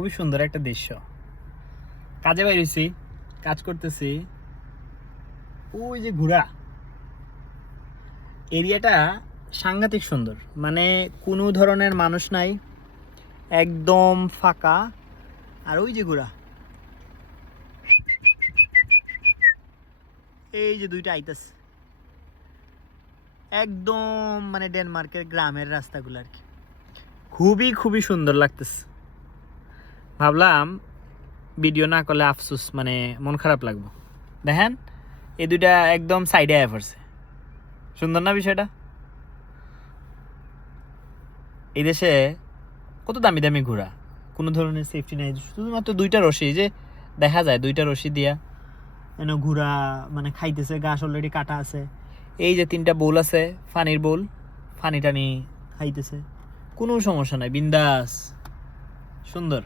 খুবই সুন্দর একটা দৃশ্য। কাজে বাইরেছি, কাজ করতেছি, ওই যে ঘোড়া এরিয়াটা সাংঘাতিক সুন্দর, মানে কোনো ধরনের মানুষ নাই, একদম ফাঁকা। আর ওই যে ঘোড়া, এই যে দুইটা আইতাছে একদম মানে ডেনমার্কের গ্রামের রাস্তাগুলো আর কি, খুবই খুবই সুন্দর লাগতেছে। ভাবলাম ভিডিও না করলে আফসোস, মানে মন খারাপ লাগবে। দেখেন এই দুইটা একদম সাইডে আয়া পড়ছে, সুন্দর না বিষয়টা? এই দেশে কত দামি দামি ঘোড়া, কোনো ধরনের সেফটি নাই, শুধুমাত্র দুইটা রশি, যে দেখা যায় দুইটা রশি দিয়া যেন ঘোড়া মানে খাইতেছে, ঘাস অলরেডি কাটা আছে। এই যে তিনটা বোল আছে, পানির বোল, পানি টানি খাইতেছে, কোনো সমস্যা নাই, বিন্দাস, সুন্দর।